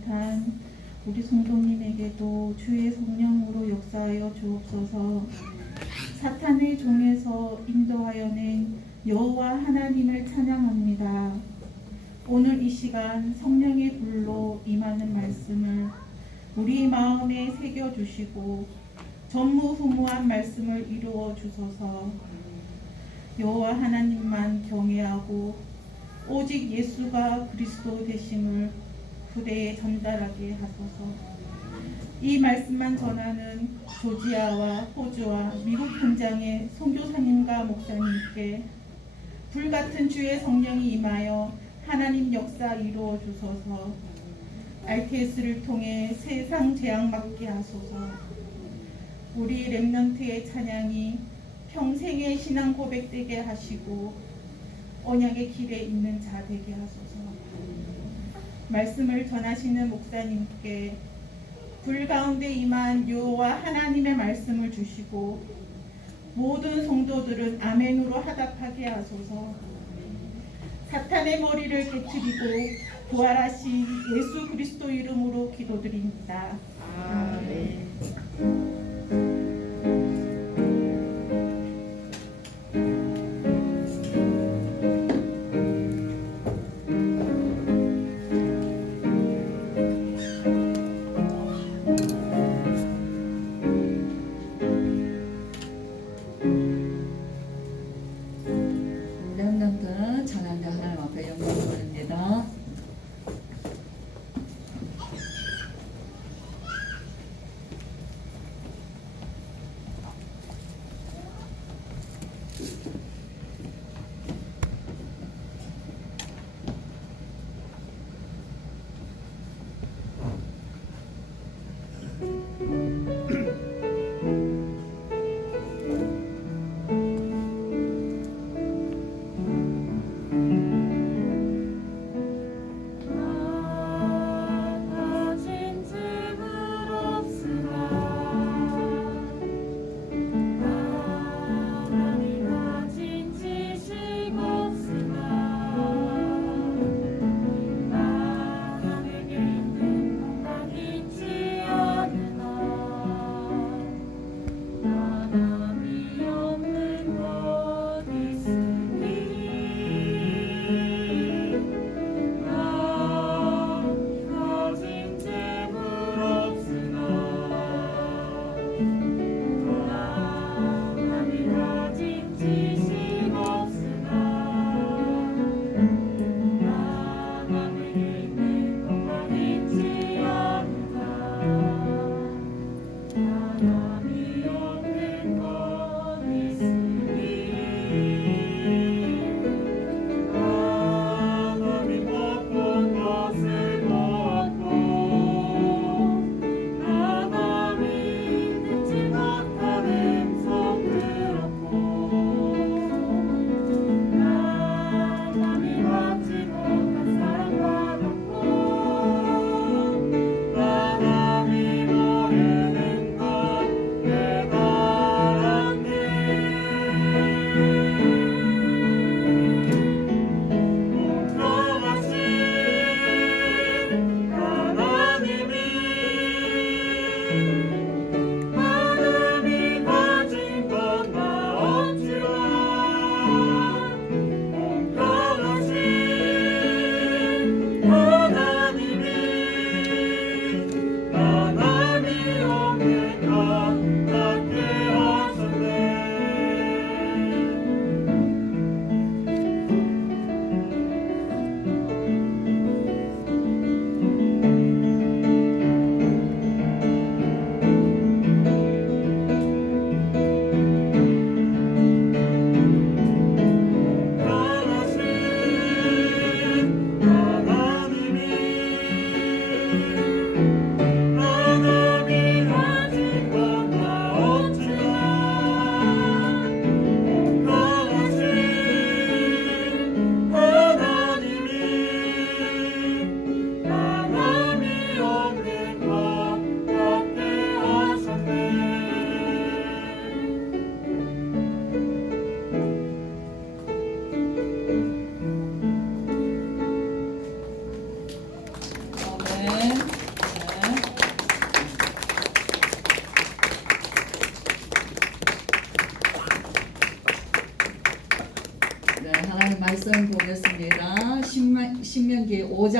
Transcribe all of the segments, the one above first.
비롯한 우리 성도님에게도 주의 성령으로 역사하여 주옵소서. 사탄의 종에서 인도하여낸 여호와 하나님을 찬양합니다. 오늘 이 시간 성령의 불로 임하는 말씀을 우리 마음에 새겨주시고 전무후무한 말씀을 이루어 주소서. 여호와 하나님만 경외하고 오직 예수가 그리스도 되심을 후대에 전달하게 하소서. 이 말씀만 전하는 조지아와 호주와 미국 현장의 선교사님과 목사님께 불같은 주의 성령이 임하여 하나님 역사 이루어 주소서. RTS를 통해 세상 재앙 막게 하소서. 우리 렘넌트의 찬양이 평생의 신앙 고백되게 하시고 언약의 길에 있는 자 되게 하소서. 말씀을 전하시는 목사님께 불 가운데 임한 여호와 하나님의 말씀을 주시고 모든 성도들은 아멘으로 화답하게 하소서. 사탄의 머리를 깨트리고 부활하신 예수 그리스도 이름으로 기도드립니다. 아멘. 렘넌트 찬양자 하나님 앞에 영광 돌립니다.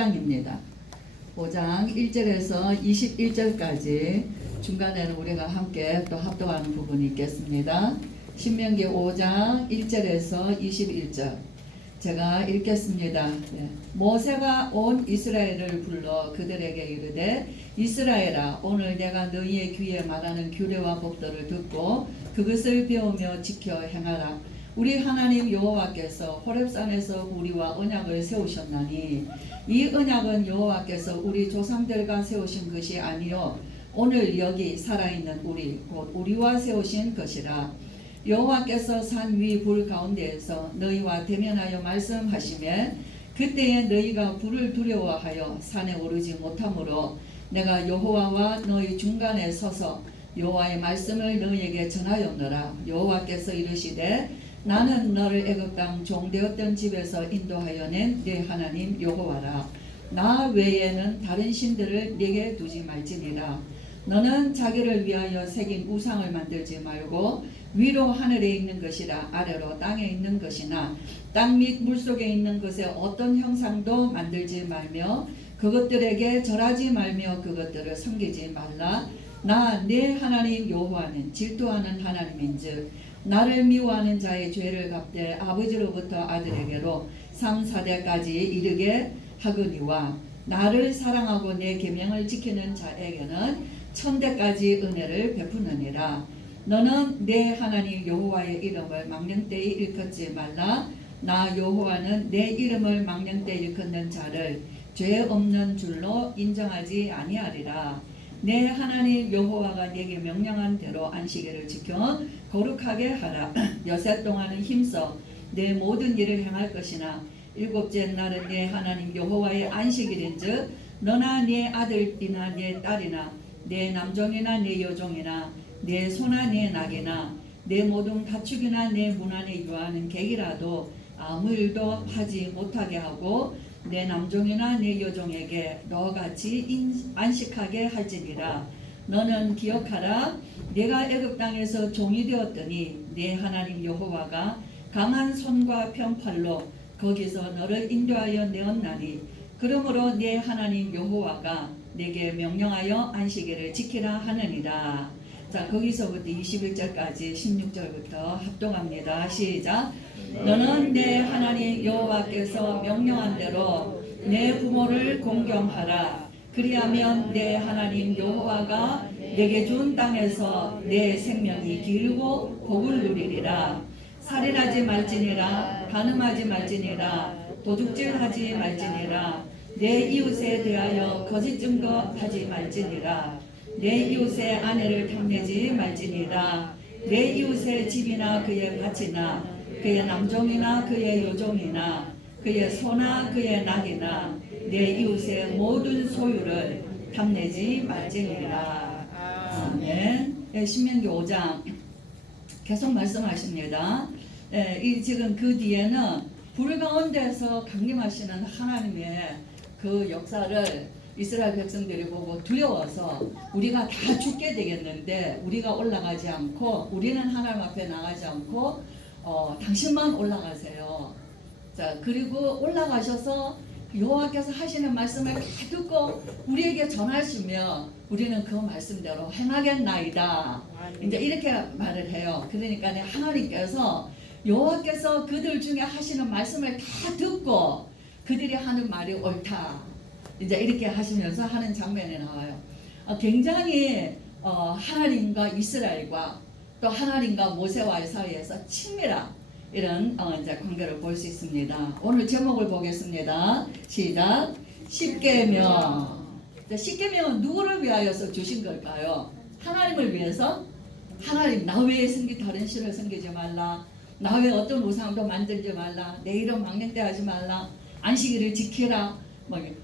5장입니다. 5장 1절에서 21절까지 중간에는 우리가 함께 또 합독하는 부분이 있겠습니다. 신명기 5장 1절에서 21절 제가 읽겠습니다. 모세가 온 이스라엘을 불러 그들에게 이르되 이스라엘아 오늘 내가 너희의 귀에 말하는 규례와 법도를 듣고 그것을 배우며 지켜 행하라. 우리 하나님 여호와께서 호렙산에서 우리와 언약을 세우셨나니 이 언약은 여호와께서 우리 조상들과 세우신 것이 아니요 오늘 여기 살아있는 우리 곧 우리와 세우신 것이라. 여호와께서 산 위 불 가운데에서 너희와 대면하여 말씀하시매 그때에 너희가 불을 두려워하여 산에 오르지 못하므로 내가 여호와와 너희 중간에 서서 여호와의 말씀을 너희에게 전하였노라. 여호와께서 이르시되 나는 너를 애굽 땅 종되었던 집에서 인도하여 낸 네 하나님 여호와라. 나 외에는 다른 신들을 네게 두지 말지니라. 너는 자기를 위하여 새긴 우상을 만들지 말고 위로 하늘에 있는 것이라 아래로 땅에 있는 것이나 땅 및 물속에 있는 것에 어떤 형상도 만들지 말며 그것들에게 절하지 말며 그것들을 섬기지 말라. 나 네 하나님 여호와는 질투하는 하나님인즉 나를 미워하는 자의 죄를 갚되 아버지로부터 아들에게로 3-4대까지 이르게 하거니와 나를 사랑하고 내 계명을 지키는 자에게는 1000대까지 은혜를 베푸느니라. 너는 내 하나님 여호와의 이름을 망령되이 일컫지 말라. 나 여호와는 내 이름을 망령되이 일컫는 자를 죄 없는 줄로 인정하지 아니하리라. 내 하나님 여호와가 네게 명령한 대로 안식일을 지켜 거룩하게 하라. 여세 동안은 힘써 내 모든 일을 행할 것이나 일곱째 날은 내 하나님 여호와의 안식일인즉 너나 네 아들이나 네 딸이나 내 남종이나 내 여종이나 내 소나 내 낙이나 내 모든 가축이나 내 문 안에 유하는 객이라도 아무 일도 하지 못하게 하고 내 남종이나 내 여종에게 너같이 안식하게 할지니라. 너는 기억하라. 내가 애굽 땅에서 종이 되었더니 내 하나님 여호와가 강한 손과 편팔로 거기서 너를 인도하여 내었나니 그러므로 내 하나님 여호와가 내게 명령하여 안식일을 지키라 하느니라. 자, 거기서부터 21절까지 16절부터 합동합니다. 시작. 너는 내 하나님 여호와께서 명령한 대로 내 부모를 공경하라. 그리하면 내 하나님 여호와가 내게 준 땅에서 내 생명이 길고 복을 누리리라. 살인하지 말지니라. 간음하지 말지니라. 도둑질하지 말지니라. 내 이웃에 대하여 거짓 증거하지 말지니라. 내 이웃의 아내를 탐내지 말지니라. 내 이웃의 집이나 그의 밭이나 그의 남종이나 그의 여종이나 그의 소나 그의 낙이나 내 이웃의 모든 소유를 탐내지 말지니라. 아멘. 신명기 5장 계속 말씀하십니다. 이 지금 그 뒤에는 불 가운데서 강림하시는 하나님의 그 역사를 이스라엘 백성들이 보고 두려워서 우리가 다 죽게 되겠는데 우리가 올라가지 않고 우리는 하나님 앞에 나가지 않고 당신만 올라가세요. 자, 그리고 올라가셔서 여호와께서 하시는 말씀을 다 듣고 우리에게 전하시며 우리는 그 말씀대로 행하겠나이다. 이제 이렇게 말을 해요. 그러니까 하나님께서 여호와께서 그들 중에 하시는 말씀을 다 듣고 그들이 하는 말이 옳다. 이제 이렇게 하시면서 하는 장면이 나와요. 굉장히 하나님과 이스라엘과 또 하나님과 모세와의 사이에서 친밀한 이런 이제 관계를 볼 수 있습니다. 오늘 제목을 보겠습니다. 시작. 십계명. 십계명은 누구를 위하여서 주신 걸까요? 하나님을 위해서. 하나님 나 외에 다른 신을 섬기지 말라. 나 외에 어떤 우상도 만들지 말라. 내 이름 망령되게 하지 말라. 안식일을 지키라.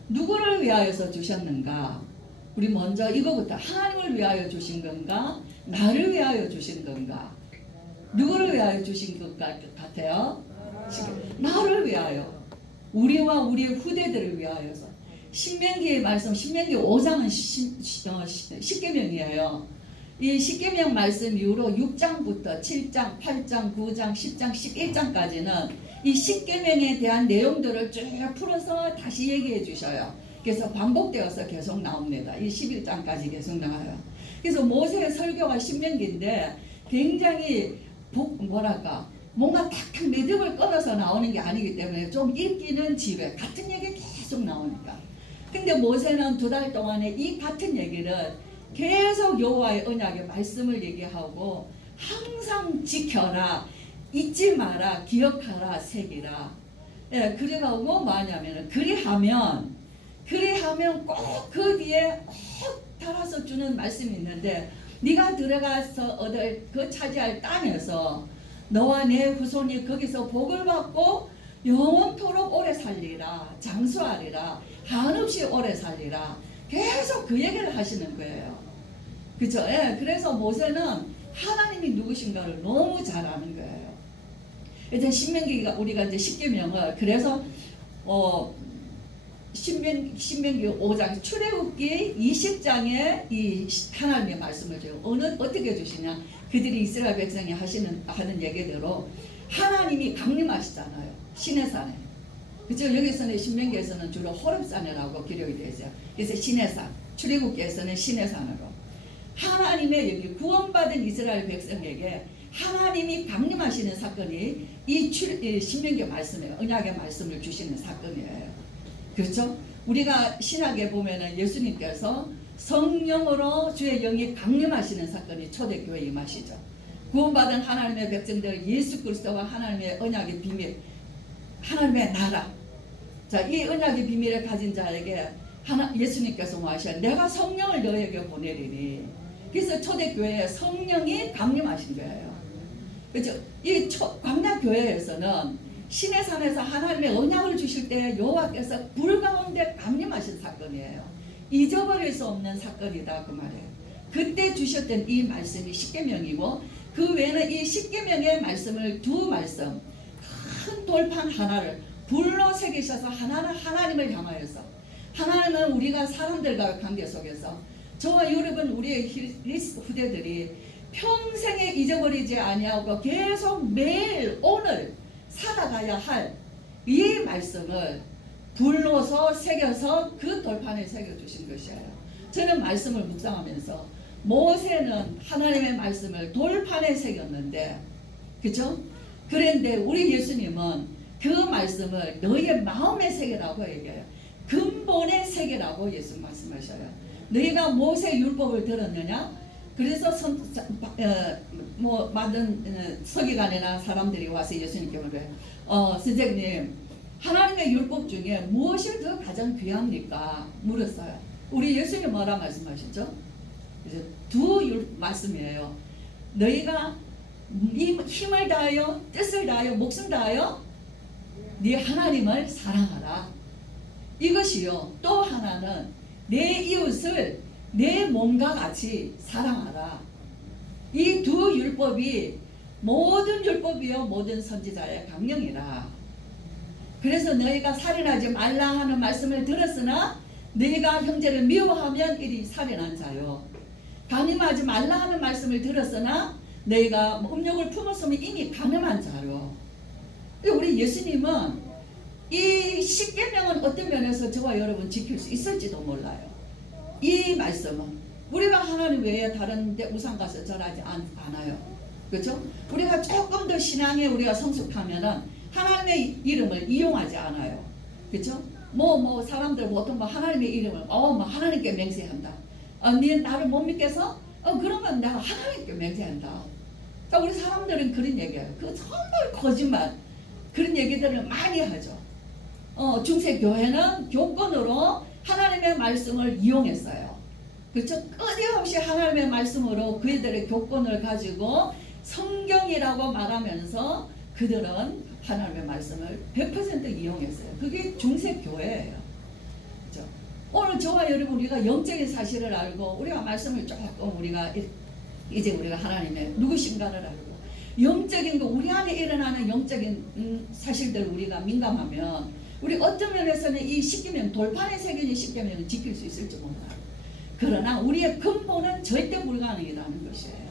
누구를 위하여서 주셨는가? 우리 먼저 이거부터 하나님을 위하여 주신 건가? 나를 위하여 주신 건가? 누구를 위하여 주신 것 같아요? 나를 위하여. 우리와 우리의 후대들을 위하여서. 신명기의 말씀, 신명기 5장은 십계명이에요. 이 십계명 말씀 이후로 6장부터 7장, 8장, 9장, 10장, 11장까지는 이 십계명에 대한 내용들을 쭉 풀어서 다시 얘기해 주셔요. 그래서 반복되어서 계속 나옵니다. 이 11장까지 계속 나와요. 그래서 모세의 설교가 신명기인데 굉장히 뭐랄까 뭔가 탁탁 매듭을 끊어서 나오는 게 아니기 때문에 좀 읽기는 지루해. 같은 얘기 계속 나오니까. 근데 모세는 2달 동안에 이 같은 얘기를 계속 여호와의 언약의 말씀을 얘기하고 항상 지켜라, 잊지 마라, 기억하라, 새기라. 예, 그래가고 뭐 하냐면은 그리하면 꼭 그 뒤에 꼭 달아서 주는 말씀이 있는데 네가 들어가서 얻을 그 차지할 땅에서 너와 내 후손이 거기서 복을 받고 영원토록 오래 살리라, 장수하리라, 한없이 오래 살리라. 계속 그 얘기를 하시는 거예요. 그죠? 예, 그래서 모세는 하나님이 누구신가를 너무 잘 아는 거예요. 이제 신명기가 우리가 이제 십계명을 그래서 신명기 5장 출애굽기 20장에 이 하나님의 말씀을 줘요. 어떻게 주시냐? 그들이 이스라엘 백성이 하는 얘기대로 하나님이 강림하시잖아요. 시내산에. 그죠? 여기서는 신명기에서는 주로 호렙산이라고 기록이 되어 있어요. 그래서 시내산, 출애굽기에서는 시내산으로 하나님의 여기 구원받은 이스라엘 백성에게 하나님이 강림하시는 사건이 이 신명기 말씀이에요. 언약의 말씀을 주시는 사건이에요. 그렇죠? 우리가 신학에 보면은 예수님께서 성령으로 주의 영이 강림하시는 사건이 초대교회에 임하시죠. 구원받은 하나님의 백성들 예수 그리스도와 하나님의 언약의 비밀, 하나님의 나라. 자, 이 언약의 비밀을 가진 자에게 예수님께서 뭐 하셔요? 내가 성령을 너에게 보내리니. 그래서 초대교회에 성령이 강림하신 거예요. 그렇죠? 이 광야교회에서는 시내산에서 하나님의 언약을 주실 때 여호와께서 불 가운데 강림하신 사건이에요. 잊어버릴 수 없는 사건이다 그 말이에요. 그때 주셨던 이 말씀이 십계명이고 그 외에는 이 십계명의 말씀을 두 말씀 큰 돌판 하나를 불로 새기셔서 하나는 하나님을 향하여서 하나님은 우리가 사람들과의 관계 속에서 저와 여러분 우리의 후대들이 평생에 잊어버리지 아니하고 계속 매일 오늘 살아가야 할 이 말씀을 불로서 새겨서 그 돌판에 새겨주신 것이에요. 저는 말씀을 묵상하면서 모세는 하나님의 말씀을 돌판에 새겼는데 그죠? 그런데 우리 예수님은 그 말씀을 너희의 마음에 새기라고 얘기해요. 근본에 새기라고 예수 말씀하셔요. 너희가 모세 율법을 들었느냐? 그래서 만든 서기관이나 사람들이 와서 예수님께 물어요. 선생님, 하나님의 율법 중에 무엇이 더 가장 귀합니까? 물었어요. 우리 예수님 뭐라 말씀하시죠? 그래서 두 말씀이에요. 너희가 힘을 다하여 뜻을 다하여 목숨 다하여 네 하나님을 사랑하라. 이것이요. 또 하나는 내 이웃을 내 몸과 같이 사랑하라. 이 두 율법이 모든 율법이요 모든 선지자의 강령이라. 그래서 너희가 살인하지 말라 하는 말씀을 들었으나 너희가 형제를 미워하면 이리 살인한 자요. 간음하지 말라 하는 말씀을 들었으나 너희가 음욕을 품었으면 이미 간음한 자요. 우리 예수님은 이 십계명은 어떤 면에서 저와 여러분 지킬 수 있을지도 몰라요. 이 말씀은 우리가 하나님 외에 다른 데 우상 가서 절하지 않아요. 그렇죠? 우리가 조금 더 신앙에 우리가 성숙하면은 하나님의 이름을 이용하지 않아요. 그렇죠? 사람들 보통 하나님의 이름을 하나님께 맹세한다. 네 나를 못 믿겠어? 그러면 내가 하나님께 맹세한다. 자, 우리 사람들은 그런 얘기예요. 그 정말 거짓말 그런 얘기들을 많이 하죠. 중세교회는 교권으로 하나님의 말씀을 이용했어요. 그렇죠? 끊임없이 하나님의 말씀으로 그들의 교권을 가지고 성경이라고 말하면서 그들은 하나님의 말씀을 100% 이용했어요. 그게 중세교회예요. 그렇죠? 오늘 저와 여러분 우리가 영적인 사실을 알고 우리가 말씀을 조금 우리가 이제 우리가 하나님의 누구신가를 알고 영적인 거 우리 안에 일어나는 영적인 사실들 우리가 민감하면 우리 어떤 면에서는 이 십계명 돌판에 새겨진 십계명을 지킬 수 있을지 몰라요. 그러나 우리의 근본은 절대 불가능이라는 것이에요.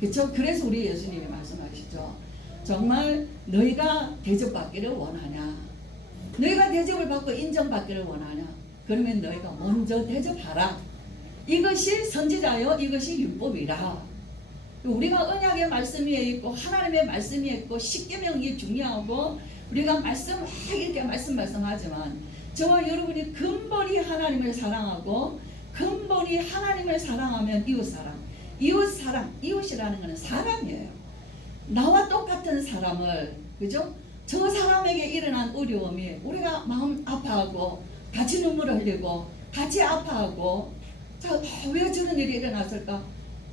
그렇죠? 그래서 우리 예수님이 말씀하시죠. 정말 너희가 대접받기를 원하냐? 너희가 대접을 받고 인정받기를 원하냐? 그러면 너희가 먼저 대접하라. 이것이 선지자요, 이것이 율법이라. 우리가 언약의 말씀이 있고 하나님의 말씀이 있고 십계명이 중요하고 우리가 말씀 막 이렇게 말씀하지만 저와 여러분이 근본이 하나님을 사랑하고 근본이 하나님을 사랑하면 이웃사랑, 이웃이라는 것은 사람이에요. 나와 똑같은 사람을, 그죠? 저 사람에게 일어난 어려움이 우리가 마음 아파하고 같이 눈물을 흘리고 같이 아파하고, 자, 왜 저런 일이 일어났을까?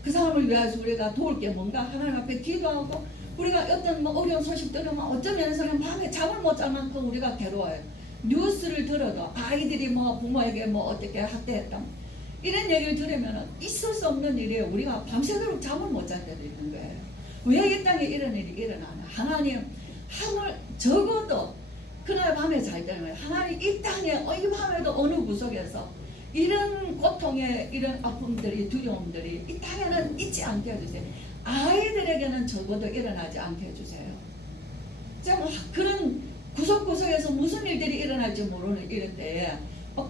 그 사람을 위해서 우리가 도울 게 뭔가 하나님 앞에 기도하고 우리가 어떤 뭐 어려운 소식 들으면 어떤 면에서는 밤에 잠을 못 잘 만큼 우리가 괴로워요. 뉴스를 들어도 아이들이 뭐 부모에게 뭐 어떻게 학대했다 이런 얘기를 들으면 있을 수 없는 일이에요. 우리가 밤새도록 잠을 못 잔 때도 있는 거예요. 왜 이 땅에 이런 일이 일어나나? 하나님 하물 적어도 그날 밤에 잘 때는 하나님 이 땅에 이 밤에도 어느 구석에서 이런 고통의 이런 아픔들이 두려움들이 이 땅에는 있지 않게 해주세요. 아이들에게는 적어도 일어나지 않게 해주세요. 자, 그런 구석구석에서 무슨 일들이 일어날지 모르는 이럴 때에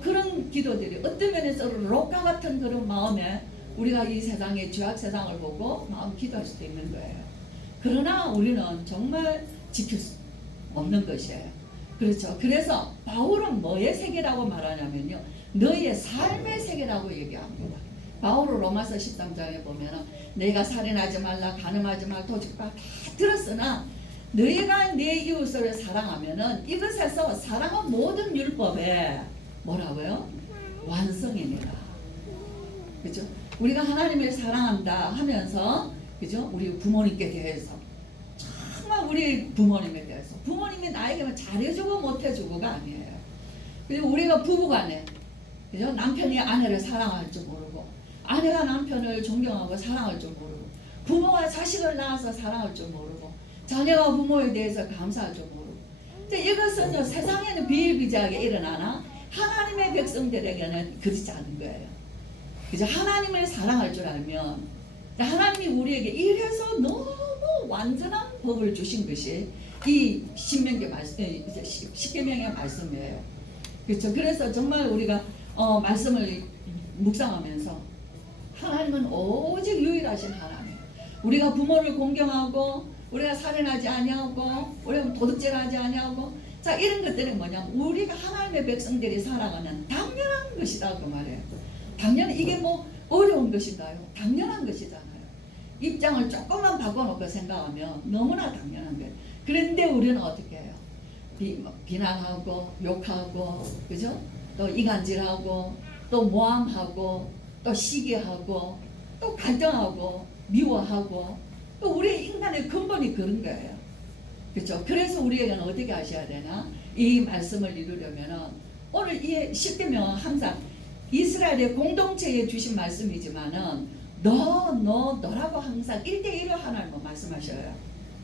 그런 기도들이 어떤 면에서 록과 같은 그런 마음에 우리가 이 세상의 죄악 세상을 보고 마음 기도할 수도 있는 거예요. 그러나 우리는 정말 지킬 수 없는 것이에요. 그렇죠. 그래서 바울은 뭐의 세계라고 말하냐면요, 너희의 삶의 세계라고 얘기합니다. 바울은 로마서 13장에 보면 너희가 살인하지 말라, 간음하지 말라, 도둑바 다 들었으나 너희가 내 이웃을 사랑하면은 이것에서 사랑은 모든 율법에 뭐라고요? 완성이니라. 그죠? 우리가 하나님을 사랑한다 하면서, 그죠? 우리 부모님께 대해서 정말 우리 부모님에 대해서 부모님이 나에게 잘해주고 못해주고가 아니에요. 그리고 우리가 부부간에, 그죠? 남편이 아내를 사랑할 줄 모르고 아내가 남편을 존경하고 사랑할 줄 모르고 부모가 자식을 낳아서 사랑할 줄 모르고 자녀가 부모에 대해서 감사할 줄 모르고, 근데 이것은 세상에는 비일비재하게 일어나나 하나님의 백성들에게는 그렇지 않은 거예요. 그죠? 하나님을 사랑할 줄 알면 하나님이 우리에게 이래서 너무 완전한 법을 주신 것이 이 신명기 말씀, 십계명의 말씀이에요. 그렇죠? 그래서 정말 우리가 말씀을 묵상하면서 하나님은 오직 유일하신 하나님. 우리가 부모를 공경하고 우리가 살인하지 아니하고 우리가 도둑질하지 아니하고, 자, 이런 것들은 뭐냐면 우리가 하나님의 백성들이 살아가는 당연한 것이다 그 말이에요. 당연히 이게 뭐 어려운 것인가요? 당연한 것이잖아요. 입장을 조금만 바꿔놓고 생각하면 너무나 당연한 거예요. 그런데 우리는 어떻게 해요? 비난하고 욕하고, 그죠? 또 이간질하고 또 모함하고 또 시기하고 또 갈등하고 미워하고, 또 우리 인간의 근본이 그런 거예요. 그렇죠? 그래서 우리에게는 어떻게 하셔야 되나? 이 말씀을 이루려면은 오늘 이 십계명은 항상 이스라엘의 공동체에 주신 말씀이지만은 너라고 항상 1대1로 하나님은 말씀하셔요.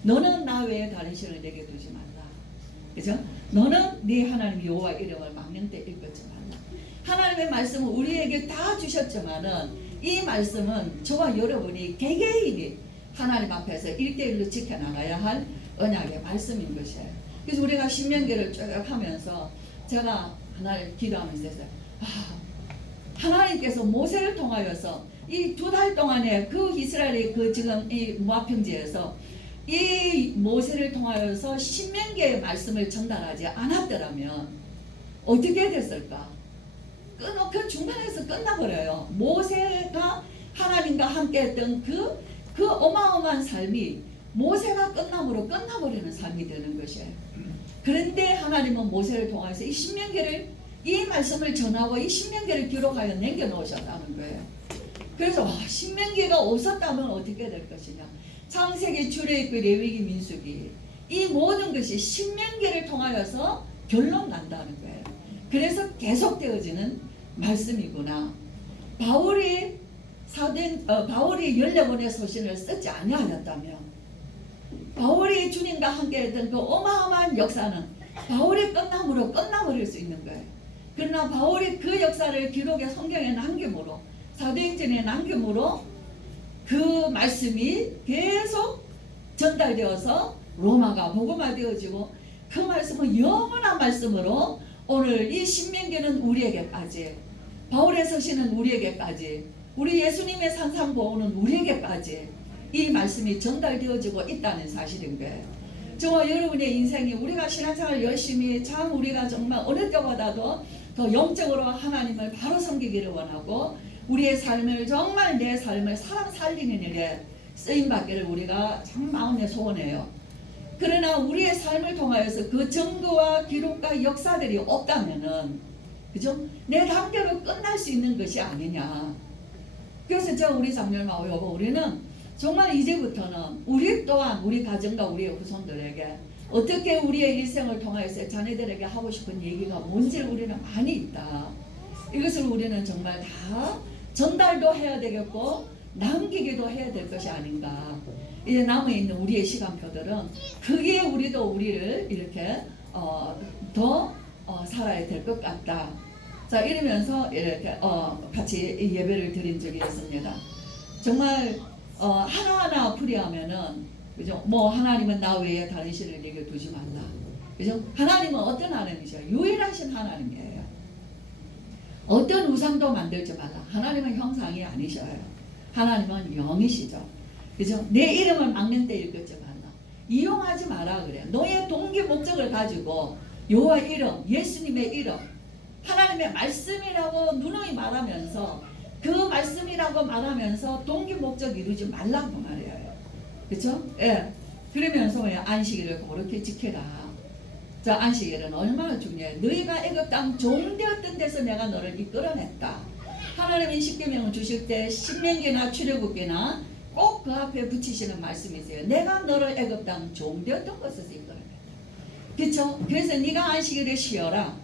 너는 나 외에 다른 신을 내게 두지 말라. 그죠? 너는 네 하나님 여호와 이름을 망령되 읽지 말라. 하나님의 말씀은 우리에게 다 주셨지만은 이 말씀은 저와 여러분이 개개인이 하나님 앞에서 1대1로 지켜나가야 할 언약의 말씀인 것이에요. 그래서 우리가 신명기를 쭉 하면서 제가 하나를 기도하면서 했어요. 하나님께서 모세를 통하여서 이 2달 동안에 그 이스라엘의 그 지금 이 모압 평지에서 이 모세를 통하여서 신명기의 말씀을 전달하지 않았더라면 어떻게 됐을까? 그 중간에서 끝나버려요. 모세가 하나님과 함께 했던 그 어마어마한 삶이 모세가 끝남으로 끝나버리는 삶이 되는 것이에요. 그런데 하나님은 모세를 통해서 이 신명기를, 이 말씀을 전하고 이 신명기를 기록하여 남겨놓으셨다는 거예요. 그래서 신명기가 없었다면 어떻게 될 것이냐? 창세기, 출애굽기, 레위기, 민수기, 이 모든 것이 신명기를 통하여서 결론 난다는 거예요. 그래서 계속되어지는 말씀이구나. 바울이 14권의 서신을 쓰지 아니하였다면, 바울이 주님과 함께 했던 그 어마어마한 역사는 바울이 끝남으로 끝나버릴 수 있는 거예요. 그러나 바울이 그 역사를 기록의 성경에 남김으로, 사도행전에 남김으로 그 말씀이 계속 전달되어서 로마가 복음화 되어지고 그 말씀은 영원한 말씀으로 오늘 이 신명기는 우리에게까지, 바울의 서신은 우리에게까지, 우리 예수님의 산상보호는 우리에게까지 이 말씀이 전달되어지고 있다는 사실인 거예요. 저와 여러분의 인생이 우리가 신앙생활 열심히 참 우리가 정말 어느 때보다도 더 영적으로 하나님을 바로 섬기기를 원하고 우리의 삶을 정말 내 삶을 사람 살리는 일에 쓰임받기를 우리가 참 마음에 소원해요. 그러나 우리의 삶을 통하여서 그 증거와 기록과 역사들이 없다면은, 그죠? 내 단계로 끝날 수 있는 것이 아니냐. 그래서 제가 우리 장렬마을 여보, 우리는 정말 이제부터는 우리 또한 우리 가정과 우리의 후손들에게 어떻게 우리의 일생을 통하여서 자녀들에게 하고 싶은 얘기가 뭔지를 우리는 많이 있다. 이것을 우리는 정말 다 전달도 해야 되겠고 남기기도 해야 될 것이 아닌가. 이제 남아있는 우리의 시간표들은 그게 우리도 우리를 이렇게 더 살아야 될 것 같다. 자, 이러면서 이렇게 같이 예배를 드린 적이 있습니다. 정말 하나하나 풀이하면은, 그죠? 뭐 하나님은 나 외에 다른 신을 내게 두지 말라. 그죠? 하나님은 어떤 하나님이셔요? 유일하신 하나님이에요. 어떤 우상도 만들지 말라. 하나님은 형상이 아니셔요. 하나님은 영이시죠. 그죠? 내 이름을 막는 데 읽지 말라. 이용하지 마라 그래. 너의 동기 목적을 가지고 여호와 이름, 예수님의 이름, 하나님의 말씀이라고 누누이 말하면서 그 말씀이라고 말하면서 동기 목적 이루지 말라고 말이에요. 그렇죠? 예. 그러면서 안식일을 그렇게 지켜라. 자, 안식일은 얼마나 중요해. 너희가 애굽 땅 종되었던 데서 내가 너를 이끌어냈다. 하나님이 십계명을 주실 때 신명기나 출애굽기나 꼭 그 앞에 붙이시는 말씀이세요. 내가 너를 애굽 땅 종되었던 곳에서 이끌어냈다. 그렇죠? 그래서 네가 안식일에 쉬어라.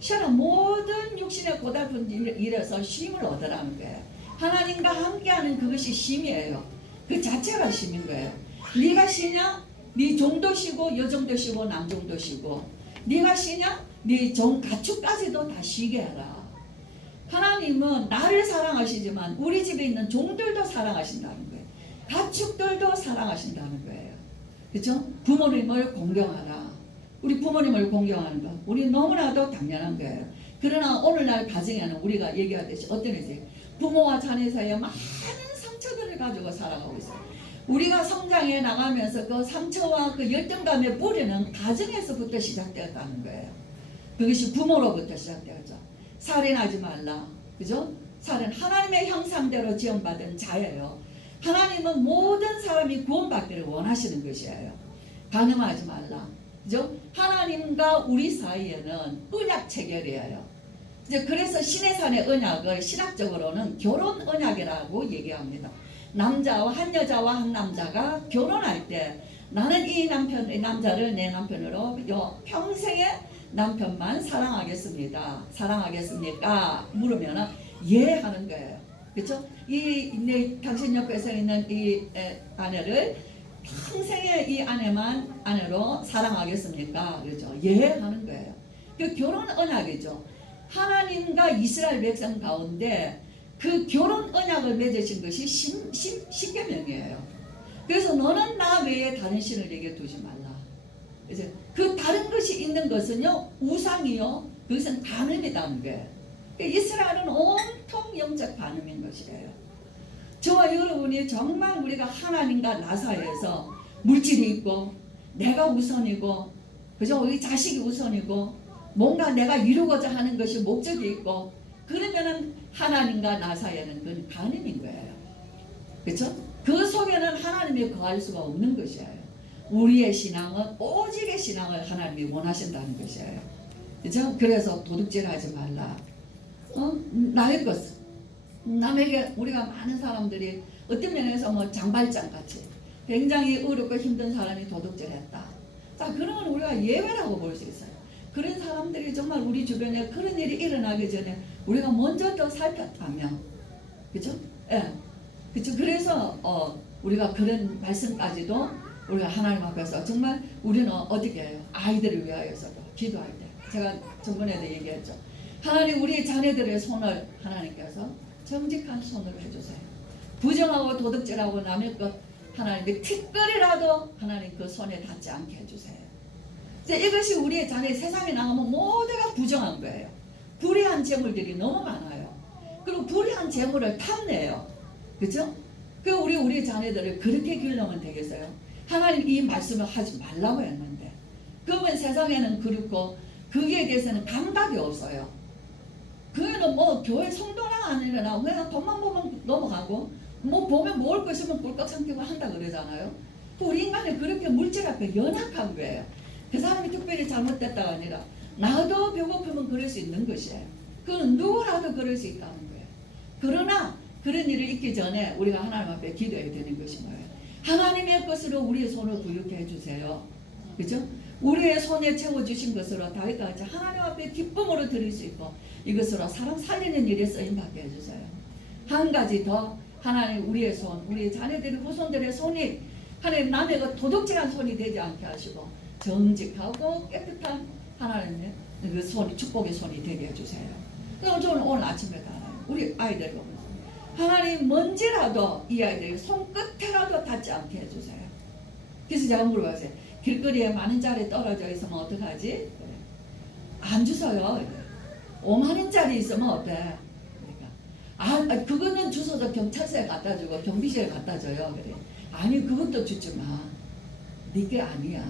쉬어라. 모든 육신의 고달픈 일에서 쉼을 얻으라는 거예요. 하나님과 함께하는 그것이 쉼이에요. 그 자체가 쉼인 거예요. 네가 쉬냐? 네 종도 쉬고 여종도 쉬고 남종도 쉬고. 네가 쉬냐? 네 종 가축까지도 다 쉬게 해라. 하나님은 나를 사랑하시지만 우리 집에 있는 종들도 사랑하신다는 거예요. 가축들도 사랑하신다는 거예요. 그렇죠? 부모님을 공경하라. 우리 부모님을 공경하는 거 우리 너무나도 당연한 거예요. 그러나 오늘날 가정에는 우리가 얘기하듯이 어떤 일이 부모와 자녀 사이에 많은 상처들을 가지고 살아가고 있어요. 우리가 성장해 나가면서 그 상처와 그 열등감의 뿌리는 가정에서부터 시작되었다는 거예요. 그것이 부모로부터 시작되었죠. 살인하지 말라. 그죠? 살인 하나님의 형상대로 지음받은 자예요. 하나님은 모든 사람이 구원받기를 원하시는 것이에요. 간음하지 말라. 그죠? 하나님과 우리 사이에는 언약 체결이에요. 이제 그래서 신의 산의 언약을 신학적으로는 결혼 언약이라고 얘기합니다. 남자와 한 여자와 한 남자가 결혼할 때 나는 이 남자를 내 남편으로 평생의 남편만 사랑하겠습니다. 사랑하겠습니까? 물으면은 예 하는 거예요. 그렇죠? 당신 옆에서 있는 이 아내를 평생의 이 아내로 사랑하겠습니까? 그렇죠? 예 하는 거예요. 그 결혼 언약이죠. 하나님과 이스라엘 백성 가운데 그 결혼 언약을 맺으신 것이 십계명이에요. 그래서 너는 나 외에 다른 신을 내게 두지 말라. 이제 그 다른 것이 있는 것은요 우상이요. 그것은 간음이라는 거예요. 이스라엘은 온통 영적 간음인 것이에요. 저와 여러분이 정말 우리가 하나님과 나 사이에서 물질이 있고 내가 우선이고 그죠? 우리 자식이 우선이고 뭔가 내가 이루고자 하는 것이 목적이 있고 그러면은 하나님과 나 사이에는 그건 간음인 거예요. 그렇죠? 그 속에는 하나님이 거할 수가 없는 것이에요. 우리의 신앙은 오직의 신앙을 하나님이 원하신다는 것이에요. 그렇죠? 그래서 도둑질하지 말라. 나의 것 남에게 우리가 많은 사람들이 어떤 면에서 뭐 장발장 같이 굉장히 어렵고 힘든 사람이 도둑질했다. 자, 그런 건 우리가 예외라고 볼 수 있어요. 그런 사람들이 정말 우리 주변에 그런 일이 일어나기 전에 우리가 먼저 더 살폈다면, 그죠? 예, 그죠? 그래서 우리가 그런 말씀까지도 우리가 하나님 앞에서 정말 우리는 어떻게 해요? 아이들을 위하여서도 기도할 때 제가 전번에도 얘기했죠. 하나님 우리 자녀들의 손을 하나님께서 정직한 손으로 해주세요. 부정하고 도둑질하고 남의 것 하나님의 티끌이라도 하나님 그 손에 닿지 않게 해주세요. 이제 이것이 우리의 자녀 세상에 나가면 모두가 부정한 거예요. 불의한 재물들이 너무 많아요. 그리고 불의한 재물을 탐내요. 그죠? 그 우리 자녀들을 그렇게 길러면 되겠어요? 하나님 이 말씀을 하지 말라고 했는데 그러면 세상에는 그렇고 거기에 대해서는 감각이 없어요. 그거는 뭐 교회 성도나 아니라 그냥 돈만 보면 넘어가고 뭐 보면 먹을 거 있으면 꿀꺽 삼키고 한다 그러잖아요. 우리 인간은 그렇게 물질 앞에 연약한 거예요. 그 사람이 특별히 잘못됐다가 아니라 나도 배고프면 그럴 수 있는 것이에요. 그건 누구라도 그럴 수 있다는 거예요. 그러나 그런 일을 있기 전에 우리가 하나님 앞에 기도해야 되는 것이 뭐예요? 하나님의 것으로 우리의 손을 부유케 해주세요. 그죠? 우리의 손에 채워주신 것으로 다윗과 같이 하나님 앞에 기쁨으로 드릴 수 있고 이것으로 사람 살리는 일에 쓰임받게 해주세요. 한 가지 더 하나님 우리의 손, 우리의 자녀들의 후손들의 손이 하나님 남의 그 도둑질한 손이 되지 않게 하시고 정직하고 깨끗한 하나님의 그 손이 축복의 손이 되게 해주세요. 그럼 저는 오늘 아침에 가요. 우리 아이들 보면서 하나님 먼지라도 이 아이들이 손끝에라도 닿지 않게 해주세요. 그래서 제가 물어봤어요. 길거리에 많은 자리 떨어져 있으면 어떡하지? 그래. 안 주워요. 5만 원짜리 있으면 어때? 그러니까 그거는 주워서 경찰서에 갖다 주고 경비실에 갖다 줘요. 그래. 아니 그것도 주지 마. 네게 아니야.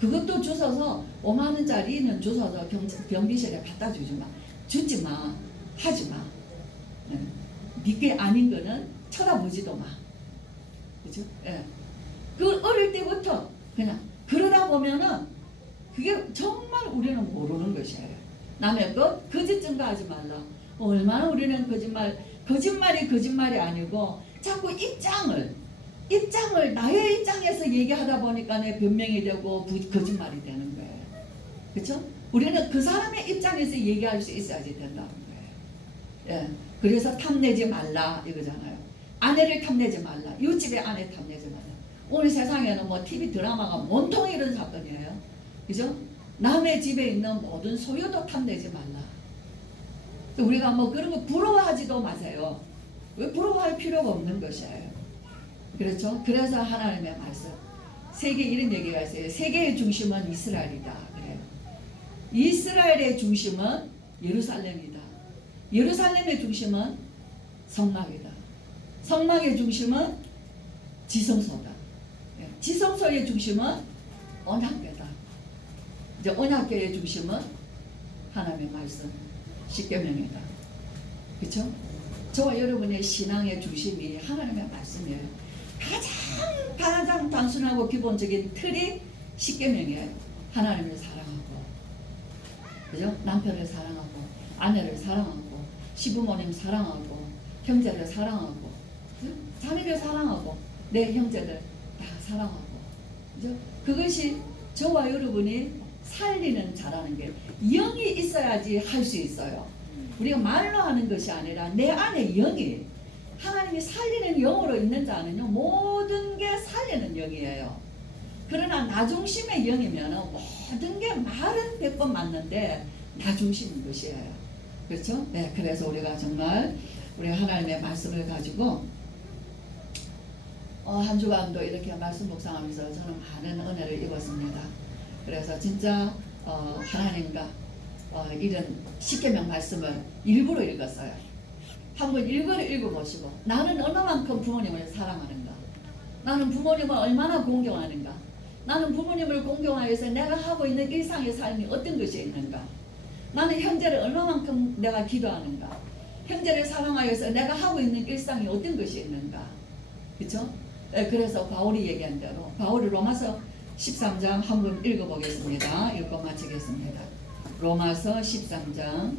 그것도 주워서 5만 원짜리는 주워서 경비실에 갖다 주지 마. 주지 마. 하지 마. 네게 아닌 거는 쳐다보지도 마. 그죠? 예. 그걸 어릴 때부터 그냥 그러다 보면은 그게 정말 우리는 모르는 것이에요. 남의 것 거짓 증거하지 말라. 얼마나 우리는 거짓말이 아니고 자꾸 입장을 나의 입장에서 얘기하다 보니까 내 변명이 되고 거짓말이 되는 거예요. 그렇죠? 우리는 그 사람의 입장에서 얘기할 수 있어야지 된다는 거예요. 예. 그래서 탐내지 말라 이거잖아요. 아내를 탐내지 말라. 이웃집의 아내 탐내지 말라. 오늘 세상에는 뭐 TV 드라마가 온통 이런 사건이에요. 그죠? 남의 집에 있는 모든 소유도 탐내지 말라. 우리가 뭐 그런 거 부러워하지도 마세요. 왜 부러워할 필요가 없는 것이에요. 그렇죠? 그래서 하나님의 말씀. 세계 이런 얘기가 있어요. 세계의 중심은 이스라엘이다. 그래요. 이스라엘의 중심은 예루살렘이다. 예루살렘의 중심은 성막이다. 성막의 중심은 지성소다. 지성소의 중심은 언약궤다. 이제 언약궤의 중심은 하나님의 말씀, 십계명이다. 그렇죠? 저와 여러분의 신앙의 중심이 하나님의 말씀이에요. 가장 단순하고 기본적인 틀이 십계명이에요. 하나님을 사랑하고, 그죠? 남편을 사랑하고, 아내를 사랑하고, 시부모님 사랑하고, 형제를 사랑하고, 자매를 사랑하고, 내 형제들 다 사랑하고, 그죠? 그것이 저와 여러분이 살리는 자라는 게 영이 있어야지 할 수 있어요. 우리가 말로 하는 것이 아니라 내 안에 영이 하나님이 살리는 영으로 있는 자는요 모든 게 살리는 영이에요. 그러나 나 중심의 영이면 모든 게 말은 100번 맞는데 나 중심인 것이에요. 그렇죠? 네, 그래서 우리가 정말 우리 하나님의 말씀을 가지고 한 주간도 이렇게 말씀 묵상하면서 저는 많은 은혜를 입었습니다. 그래서 진짜 하나님과 이런 십계명 말씀을 일부러 읽었어요. 한번 읽어보시고 나는 얼마만큼 부모님을 사랑하는가, 나는 부모님을 얼마나 공경하는가, 나는 부모님을 공경하여서 내가 하고 있는 일상의 삶이 어떤 것이 있는가, 나는 형제를 얼마만큼 내가 기도하는가, 형제를 사랑하여서 내가 하고 있는 일상이 어떤 것이 있는가. 그렇죠? 그래서 바울이 얘기한 대로 바울이 로마서 13장 한번 읽어보겠습니다. 읽고 마치겠습니다. 로마서 13장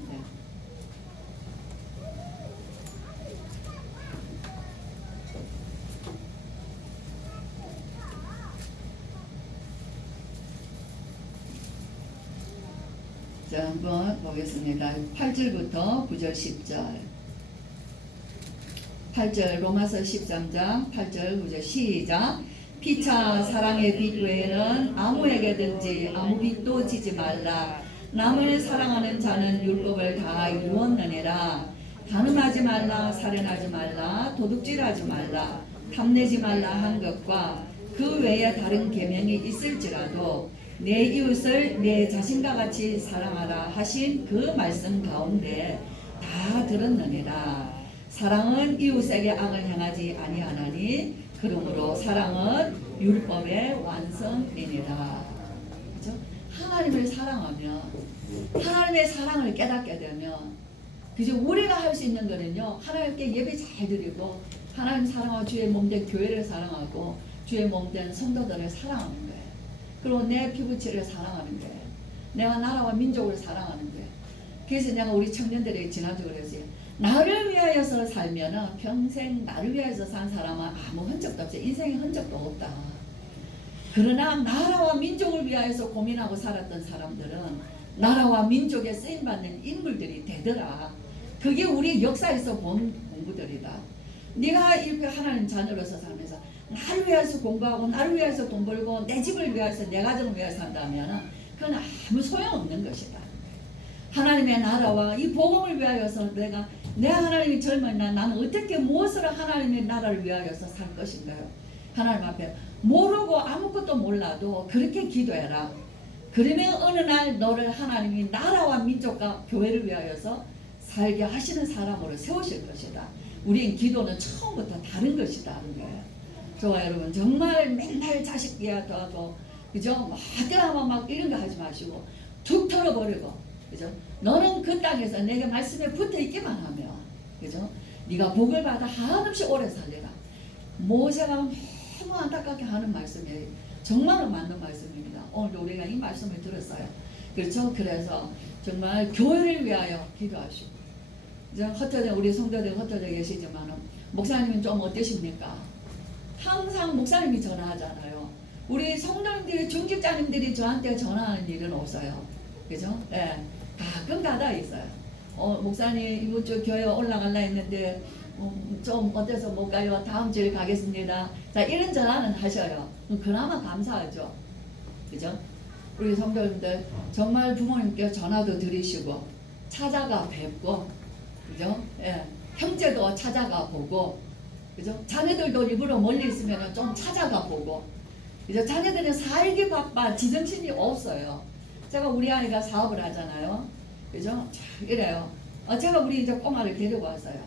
자, 한번 보겠습니다. 8절부터 9절 10절 8절 로마서 13장 8절 9절 시작. 피차 사랑의 빛 외에는 아무에게든지 아무 빛도 지지 말라. 남을 사랑하는 자는 율법을 다 이루었느니라. 간음하지 말라, 살인하지 말라, 도둑질하지 말라, 탐내지 말라 한 것과 그 외에 다른 계명이 있을지라도 내 이웃을 내 자신과 같이 사랑하라 하신 그 말씀 가운데 다 들었느니라. 사랑은 이웃에게 악을 행하지 아니하나니 그러므로 사랑은 율법의 완성이니라. 그죠? 하나님을 사랑하면, 하나님의 사랑을 깨닫게 되면, 그죠? 우리가 할 수 있는 거는요, 하나님께 예배 잘 드리고 하나님 사랑하고 주의 몸된 교회를 사랑하고 주의 몸된 성도들을 사랑하는 거예요. 그리고 내 피부치를 사랑하는 거예요. 내가 나라와 민족을 사랑하는 거예요. 그래서 내가 우리 청년들에게 지난주 그랬어요. 나를 위하여서 살면은 평생 나를 위하여서 산 사람은 아무 흔적도 없어요. 인생에 흔적도 없다. 그러나 나라와 민족을 위하여서 고민하고 살았던 사람들은 나라와 민족에 쓰임받는 인물들이 되더라. 그게 우리 역사에서 본 공부들이다. 네가 이렇게 하나님 자녀로서 살면서 나를 위해서 공부하고 나를 위해서 돈 벌고 내 집을 위해서 내 가정을 위해서 산다면 그건 아무 소용없는 것이다. 하나님의 나라와 이 복음을 위하여서 내 하나님이 젊은 날 나는 어떻게 무엇으로 하나님의 나라를 위하여서 살 것인가요? 하나님 앞에 모르고 아무것도 몰라도 그렇게 기도해라. 그러면 어느 날 너를 하나님이 나라와 민족과 교회를 위하여서 살게 하시는 사람으로 세우실 것이다. 우리의 기도는 처음부터 다른 것이다 하는 거예요. 저와 여러분 정말 맨날 자식 이야기하고 그죠? 막 이런 거 하지 마시고 툭 털어버리고 그죠? 너는 그 땅에서 내게 말씀에 붙어 있기만 하면 그죠? 네가 복을 받아 한없이 오래 살리라. 모세가 너무 안타깝게 하는 말씀이에요. 정말로 맞는 말씀입니다. 오늘도 우리가 이 말씀을 들었어요. 그렇죠? 그래서 정말 교회를 위하여 기도하시고 우리 성도들 흩어져 계시지만 목사님은 좀 어떠십니까? 항상 목사님이 전화하잖아요. 우리 성도님들이 중직자님들이 저한테 전화하는 일은 없어요. 그죠? 예. 가끔가다 있어요. 목사님 이번 주 교회 올라갈라 했는데 좀 어때서 못 가요? 다음 주에 가겠습니다. 자, 이런 전화는 하셔요. 그나마 감사하죠. 그죠? 우리 성도님들 정말 부모님께 전화도 드리시고 찾아가 뵙고 그죠? 예. 형제도 찾아가 보고 그죠? 자녀들도 일부러 멀리 있으면 좀 찾아가 보고 그죠? 자녀들은 살기 바빠 지정신이 없어요. 제가 우리 아이가 사업을 하잖아요. 그죠? 이래요. 제가 우리 이제 꼬마를 데리고 왔어요.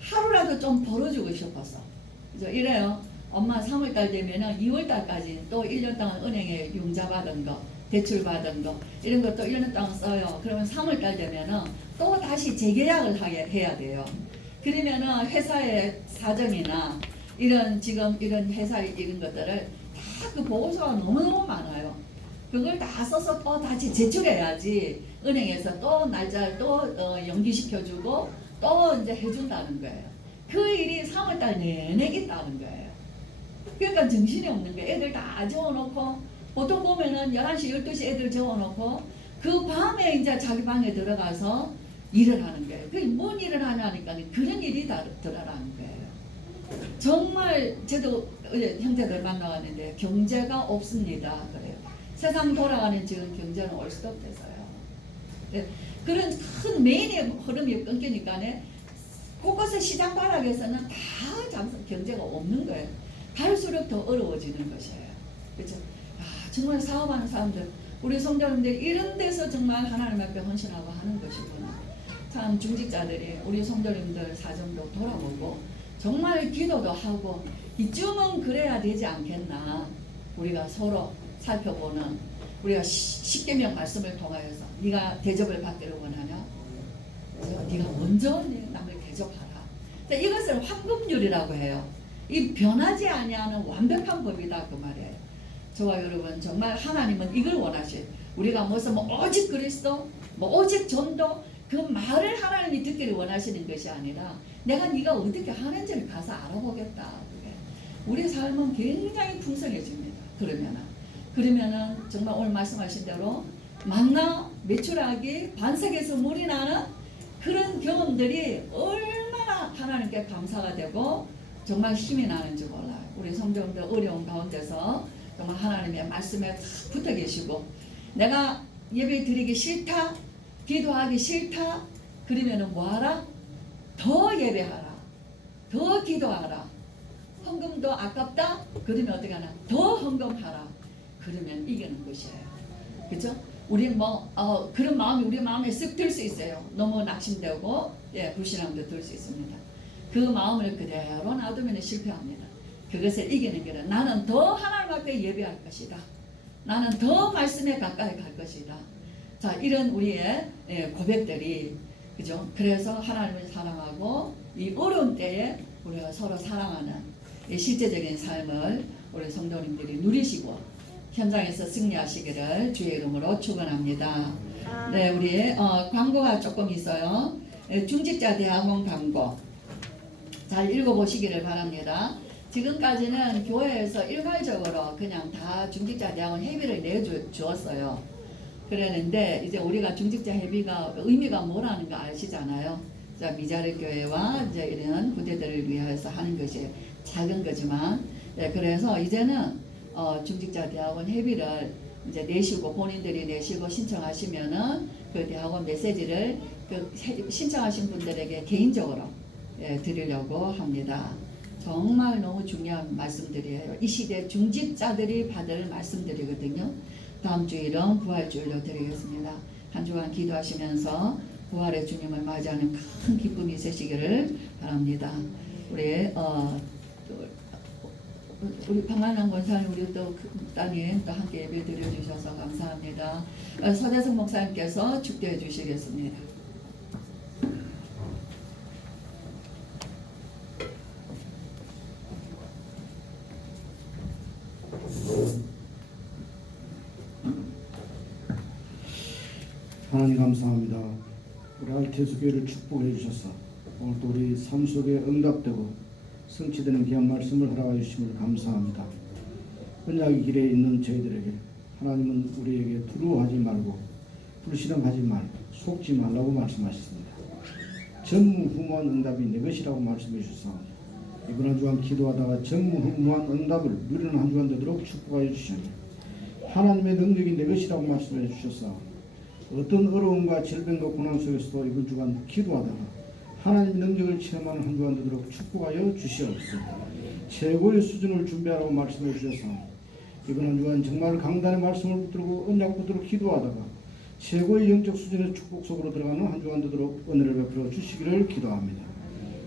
하루라도 좀 벌어주고 싶었어. 그죠? 이래요. 엄마 3월달 되면은 2월달까지 또 1년 동안 은행에 융자 받은 거, 대출 받은 거, 이런 것도 1년 동안 써요. 그러면 3월달 되면은 또 다시 재계약을 해야 돼요. 그러면은 회사의 사정이나 지금 이런 회사의 이런 것들을 다 그 보고서가 너무너무 많아요. 그걸 다 써서 또 다시 제출해야지 은행에서 또 날짜를 또 연기시켜주고 또 이제 해준다는 거예요. 그 일이 3월달 내내 있다는 거예요. 그러니까 정신이 없는 거예요. 애들 다 재워놓고 보통 보면은 11시 12시 애들 재워놓고 그 밤에 이제 자기 방에 들어가서 일을 하는 거예요. 그게 뭔 일을 하냐니까 그런 일이 다 들어라는 거예요. 정말 저도 어제 형제들 만나왔는데 경제가 없습니다. 그래요. 세상 돌아가는 지금 경제는 올 수도 없대서요. 네. 그런 큰 메인의 흐름이 끊기니까 곳곳의 시장 바닥에서는 다 경제가 없는 거예요. 갈수록 더 어려워지는 것이에요. 그렇죠? 정말 사업하는 사람들, 우리 성도님들 이런 데서 정말 하나님 앞에 헌신하고 하는 것이구나. 참 중직자들이 우리 성도님들 사정도 돌아보고 정말 기도도 하고 이쯤은 그래야 되지 않겠나. 우리가 서로 살펴보는 우리가 십계명 말씀을 통하여서 네가 대접을 받기를 원하냐? 네가 먼저 남을 대접하라. 이것을 황금률이라고 해요. 이 변하지 아니하는 완벽한 법이다 그 말이에요. 저와 여러분 정말 하나님은 이걸 원하실. 우리가 무슨 오직 그리스도, 오직 전도 그 말을 하나님이 듣기를 원하시는 것이 아니라 내가 네가 어떻게 하는지를 가서 알아보겠다. 그게. 우리 삶은 굉장히 풍성해집니다. 그러면은 정말 오늘 말씀하신 대로 만나 매출하기 반석에서 물이 나는 그런 경험들이 얼마나 하나님께 감사가 되고 정말 힘이 나는지 몰라요. 우리 성도님들 어려운 가운데서 정말 하나님의 말씀에 붙어 계시고 내가 예배 드리기 싫다, 기도하기 싫다, 그러면은 뭐하라? 더 예배하라, 더 기도하라, 헌금도 아깝다? 그러면 어떻게 하나? 더 헌금하라. 그러면 이기는 것이에요. 그죠? 우리 그런 마음이 우리 마음에 쓱 들 수 있어요. 너무 낙심되고 불신함도 들 수 있습니다. 그 마음을 그대로 놔두면 실패합니다. 그것을 이기는 길은 나는 더 하나님 앞에 예배할 것이다. 나는 더 말씀에 가까이 갈 것이다. 자, 이런 우리의 고백들이, 그죠? 그래서 하나님을 사랑하고 이 어려운 때에 우리가 서로 사랑하는 이 실제적인 삶을 우리 성도님들이 누리시고 현장에서 승리하시기를 주의 이름으로 축원합니다. 네, 우리 광고가 조금 있어요. 중직자 대학원 광고 잘 읽어보시기를 바랍니다. 지금까지는 교회에서 일괄적으로 그냥 다 중직자 대학원 회비를 내주었어요. 그랬는데 이제 우리가 중직자 회비가 의미가 뭐라는 거 아시잖아요. 자, 미자리 교회와 이제 이런 후대들을 위해서 하는 것이 작은 거지만, 그래서 이제는 중직자 대학원 회비를 이제 내시고 본인들이 내시고 신청하시면은 그 대학원 메시지를 그 신청하신 분들에게 개인적으로 드리려고 합니다. 정말 너무 중요한 말씀들이에요. 이 시대 중직자들이 받을 말씀들이거든요. 다음 주일은 부활주일로 드리겠습니다. 한 주간 기도하시면서 부활의 주님을 맞이하는 큰 기쁨이 있으시기를 바랍니다. 우리 방한남 권사님, 우리 또 따님 또 함께 예배 드려주셔서 감사합니다. 서대성 목사님께서 축도해 주시겠습니다. 하나님 감사합니다. 우리 알테스 교회를 축복해 주셔서 오늘 또 우리 삶 속에 응답되고 성취되는 귀한 말씀을 허락해 주심을 감사합니다. 언약의 길에 있는 저희들에게 하나님은 우리에게 두려워하지 말고 불신앙하지 말고 속지 말라고 말씀하셨습니다. 전무후무한 응답이 내 것이라고 말씀해 주셨습니다. 이번 한 주간 기도하다가 전무후무한 응답을 누리는 한 주간 되도록 축복하여 주시니 하나님의 능력이 내 것이라고 말씀해 주셨사. 어떤 어려움과 질병과 고난 속에서도 이번 주간 기도하다가 하나님의 능력을 체험하는 한 주간 되도록 축복하여 주시옵소서. 최고의 수준을 준비하라고 말씀해 주셔서 이번 한 주간 정말 강단의 말씀을 붙들고 언약 붙들고 기도하다가 최고의 영적 수준의 축복 속으로 들어가는 한 주간 되도록 은혜를 베풀어 주시기를 기도합니다.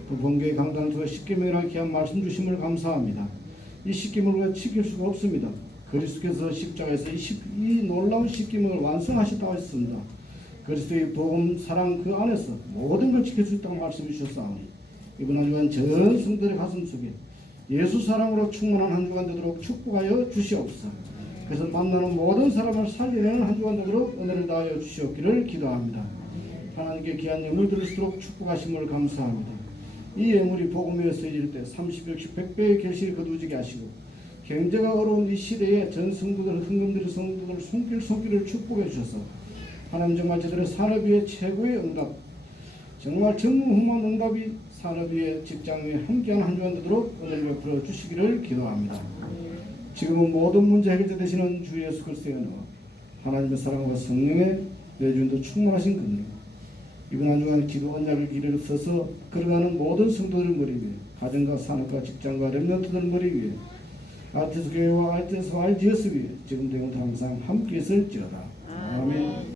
또 본교의 강단을 통해 십계명이라 귀한 말씀 주심을 감사합니다. 이 십계명을 우리가 지킬 수가 없습니다. 그리스도께서 십자가에서 이 놀라운 십계명을 완성하셨다고 했습니다. 그리스도의 복음 사랑 그 안에서 모든 걸 지킬 수 있다고 말씀해 주셨사오니 이번 한 주간 전 성도들의 가슴 속에 예수 사랑으로 충만한 한 주간 되도록 축복하여 주시옵소서. 그래서 만나는 모든 사람을 살리려는 한 주간 되도록 은혜를 다하여 주시옵기를 기도합니다. 하나님께 귀한 예물 드릴 수 있도록 축복하심을 감사합니다. 이 예물이 복음에 쓰여질 때 30, 60, 100배의 결실을 거두지게 하시고 경제가 어려운 이 시대에 전 성도들, 흥금들의 성도들 손길을 축복해 주셔서 하나님 정말 저들의 산업 위의 최고의 응답, 정말 전무후무한 응답이 산업 위의 직장 위에 함께하는 한 주간 되도록 은혜를 베풀어 주시기를 기도합니다. 지금은 모든 문제 해결자 되시는 주 예수 그리스도의 은혜와 하나님의 사랑과 성령의 내주인도 충만하신 근육, 이번 한 주간 기도 언약의 길을 서서 걸어가는 모든 성도들 머리 위에 가정과 산업과 직장과 렘넌트들 머리 위에 알테스 교회와 알테스 RGS 위에 지금도 영원토록 항상 함께 있을지어다. 아멘.